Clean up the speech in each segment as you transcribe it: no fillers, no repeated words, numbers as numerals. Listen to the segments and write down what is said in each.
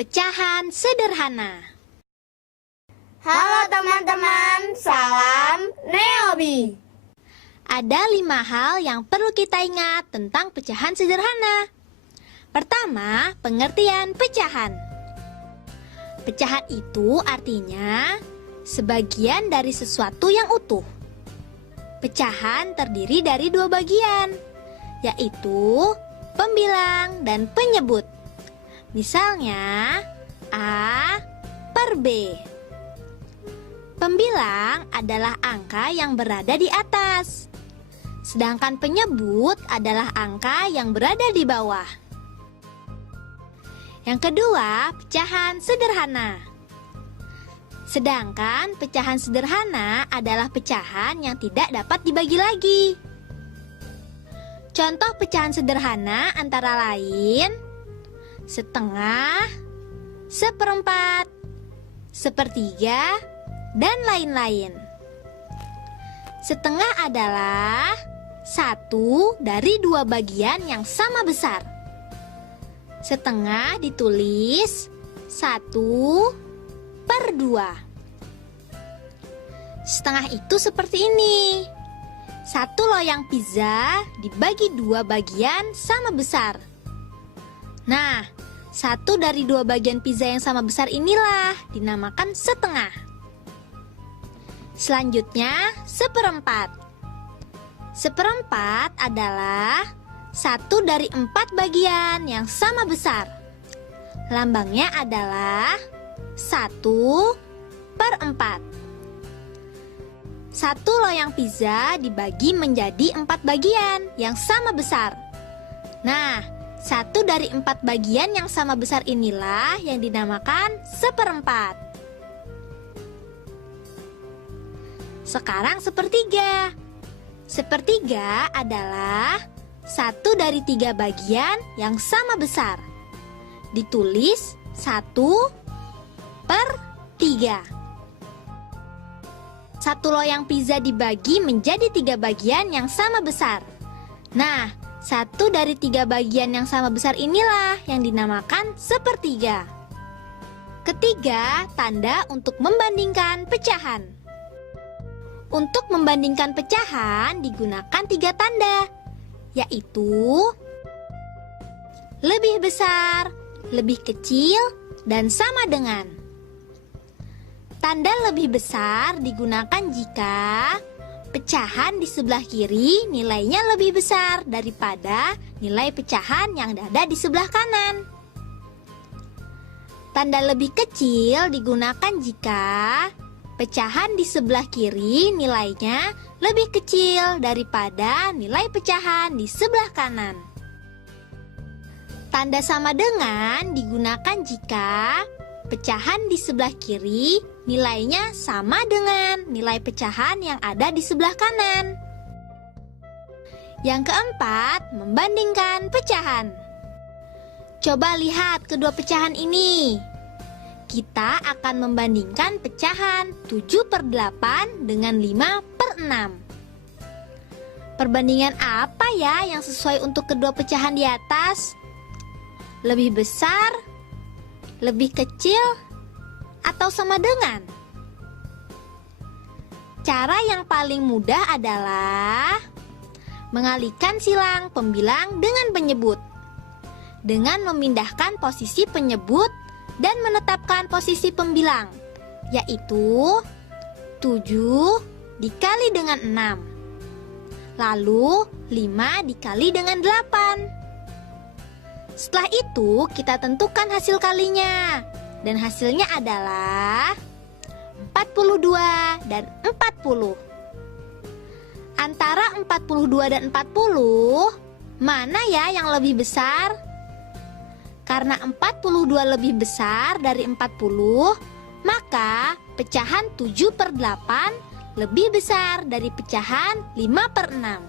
Pecahan sederhana. Halo teman-teman, salam Neobi. Ada 5 hal yang perlu kita ingat tentang pecahan sederhana. Pertama, pengertian pecahan. Pecahan itu artinya sebagian dari sesuatu yang utuh. Pecahan terdiri dari 2 bagian, yaitu pembilang dan penyebut. Misalnya, A per B. Pembilang adalah angka yang berada di atas, sedangkan penyebut adalah angka yang berada di bawah. Yang kedua, pecahan sederhana. Sedangkan pecahan sederhana adalah pecahan yang tidak dapat dibagi lagi. Contoh pecahan sederhana antara lain setengah, seperempat, sepertiga, dan lain-lain. Setengah adalah 1 dari 2 bagian yang sama besar. Setengah ditulis 1 per 2. Setengah itu seperti ini. 1 loyang pizza dibagi 2 bagian sama besar. Nah, 1 dari 2 bagian pizza yang sama besar inilah dinamakan setengah. Selanjutnya, seperempat. Seperempat adalah 1 dari 4 bagian yang sama besar. Lambangnya adalah 1 per 4. 1 loyang pizza dibagi menjadi 4 bagian yang sama besar. Nah, 1 dari 4 bagian yang sama besar inilah yang dinamakan seperempat. Sekarang sepertiga. Sepertiga adalah 1 dari 3 bagian yang sama besar. Ditulis 1 per 3. 1 loyang pizza dibagi menjadi 3 bagian yang sama besar. Nah, 1 dari 3 bagian yang sama besar inilah yang dinamakan sepertiga. Ketiga, tanda untuk membandingkan pecahan. Untuk membandingkan pecahan digunakan 3 tanda, yaitu lebih besar, lebih kecil, dan sama dengan. Tanda lebih besar digunakan jika pecahan di sebelah kiri nilainya lebih besar daripada nilai pecahan yang ada di sebelah kanan. Tanda lebih kecil digunakan jika pecahan di sebelah kiri nilainya lebih kecil daripada nilai pecahan di sebelah kanan. Tanda sama dengan digunakan jika pecahan di sebelah kiri nilainya sama dengan nilai pecahan yang ada di sebelah kanan. Yang keempat, membandingkan pecahan. Coba lihat kedua pecahan ini. Kita akan membandingkan pecahan 7 per 8 dengan 5 per 6. Perbandingan apa ya yang sesuai untuk kedua pecahan di atas? Lebih besar? Lebih kecil? Atau sama dengan? Cara yang paling mudah adalah mengalihkan silang pembilang dengan penyebut, dengan memindahkan posisi penyebut dan menetapkan posisi pembilang, yaitu 7 dikali dengan 6, lalu 5 dikali dengan 8. Setelah itu kita tentukan hasil kalinya, dan hasilnya adalah 42 dan 40. Antara 42 dan 40, mana ya yang lebih besar? Karena 42 lebih besar dari 40, maka pecahan 7 per 8 lebih besar dari pecahan 5 per 6.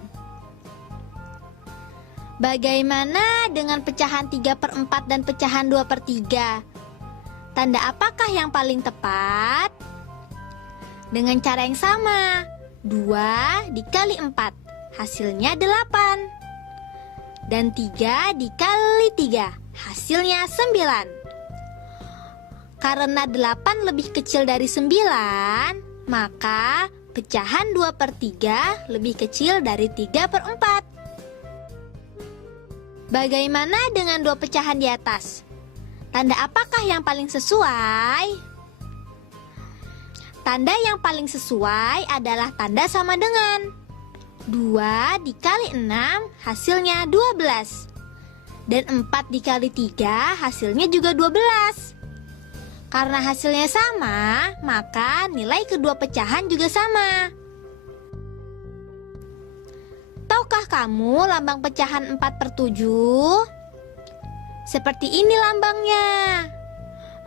Bagaimana dengan pecahan 3 per 4 dan pecahan 2 per 3? Tanda apakah yang paling tepat? Dengan cara yang sama, 2 dikali 4, hasilnya 8. Dan 3 dikali 3, hasilnya 9. Karena 8 lebih kecil dari 9, maka pecahan 2/3 lebih kecil dari 3/4. Bagaimana dengan dua pecahan di atas? Tanda apakah yang paling sesuai? Tanda yang paling sesuai adalah tanda sama dengan. 2 dikali 6 hasilnya 12. Dan 4 dikali 3 hasilnya juga 12. Karena hasilnya sama, maka nilai kedua pecahan juga sama. Tahukah kamu lambang pecahan 4/7? Seperti ini lambangnya.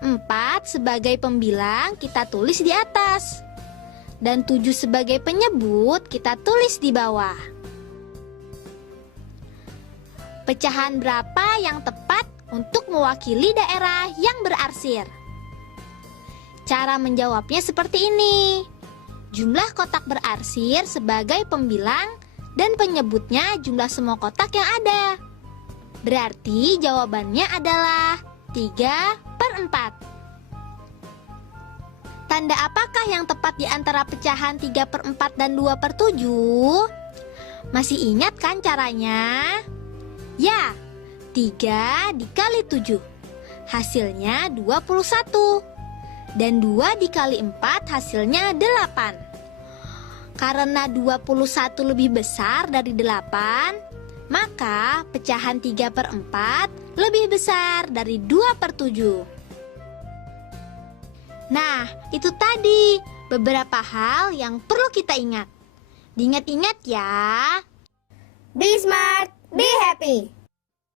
4 sebagai pembilang kita tulis di atas. Dan 7 sebagai penyebut kita tulis di bawah. Pecahan berapa yang tepat untuk mewakili daerah yang berarsir? Cara menjawabnya seperti ini. Jumlah kotak berarsir sebagai pembilang dan penyebutnya jumlah semua kotak yang ada. Berarti jawabannya adalah 3/4. Tanda apakah yang tepat di antara pecahan 3/4 dan 2/7? Masih ingat kan caranya? Ya, 3 dikali 7 hasilnya 21. Dan 2 dikali 4 hasilnya 8. Karena 21 lebih besar dari 8, maka pecahan 3/4 lebih besar dari 2/7. Nah, itu tadi beberapa hal yang perlu kita ingat. Diingat-ingat ya. Be smart, be happy.